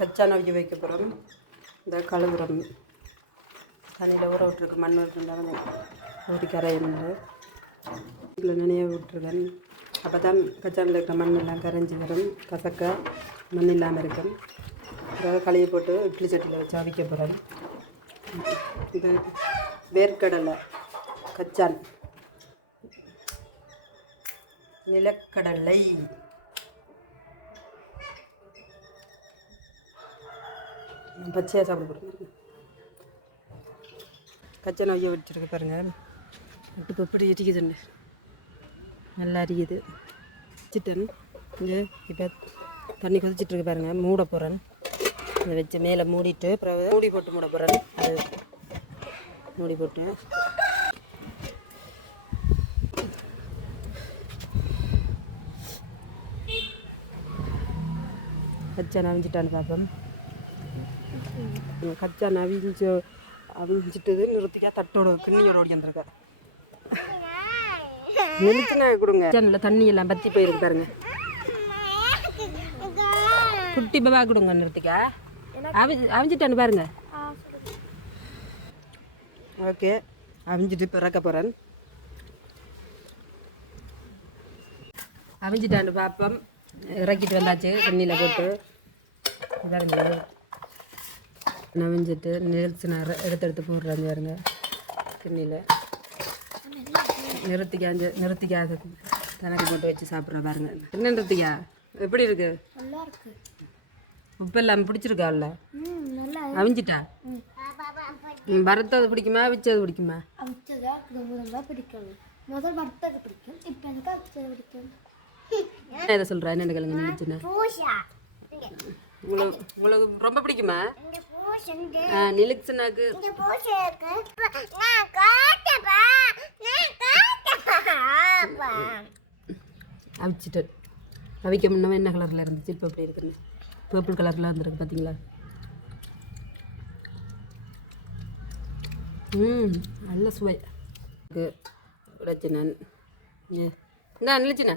கச்சா நவிக்க வைக்க போகிறோம். இந்த கழுவுறோம். தண்ணியில் ஊற விட்டுருக்கு. மண் விட்டுருந்தாங்க ஊற்றி கரையிருந்து இதில் நினைவு விட்டுருக்கேன். அப்போ தான் கச்சானில் இருக்கிற மண் எல்லாம் கரைஞ்சி வரும். கசக்க மண் இல்லாமல் இருக்கும். அப்புறம் கழுவி போட்டு இட்லி சட்டியில் வச்சு அவிக்க போகிறேன். இது வேர்க்கடலை கச்சான், நிலக்கடலை, பச்சையாக சாப்பிட போகிறேன். கச்சான் அவிய வச்சுருக்க பாருங்கள். இப்போ எப்படி இருக்குதுன்னு நல்லா அரிக்குது. வச்சுட்டேன். இங்கே இப்போ தண்ணி கொதிச்சிட்ருக்கு பாருங்கள். மூட போகிறேன். இதை வச்சு மேலே மூடிட்டு அப்புறம் மூடி போட்டு மூட போகிறேன். அது மூடி போட்டு கச்சான் அவிஞ்சிட்டான்னு பார்ப்போம். கச்சான் அவிஞ்சிட்டது நிறுத்திக்கா தட்டோட கிண்ணியோட ஓடி வந்துருக்கா. நிறுத்தினா கொடுங்க. கச்சானில் தண்ணி எல்லாம் பற்றி போயிருக்கு பாருங்க. குட்டி பாபா கொடுங்க நிறுத்திக்கா. அவிஞ்சிட்டான்னு பாருங்க. ஓகே, அவிஞ்சிட்டு இப்போ இறக்க போகிறேன். அவிஞ்சிட்டான்னு பார்ப்போம். இறக்கிட்டு வந்தாச்சு தண்ணியில் போட்டு. நவிஞ்சிட்டு நிறுத்தி எடுத்து போடுறாங்க பாருங்க. கிண்ணியில் நிறுத்திக்காது கணக்கு போட்டு வச்சு சாப்பிட்ற பாருங்க. என்ன நிறுத்திக்கா எப்படி இருக்கு? உப்பெல்லாம் பிடிச்சிருக்கா? இல்லை அவிஞ்சிட்டா? வறுத்தது பிடிக்குமா அவிச்சது பிடிக்குமா? எதை சொல்கிறேன்? என்ன கிழங்கு நினைச்சுன்னா உங்களுக்கு ரொம்ப பிடிக்குமா? நிலுக்ஸனாக்கு அவிச்சிட்டு அவிக்க முன்னவே என்ன கலரில் இருந்துச்சு, இப்போ எப்படி இருக்குன்னு பர்பிள் கலரில் வந்துருக்கு பார்த்தீங்களா? நல்ல சுவை பிரச்சனை. இந்தா நிலச்சிண்ணா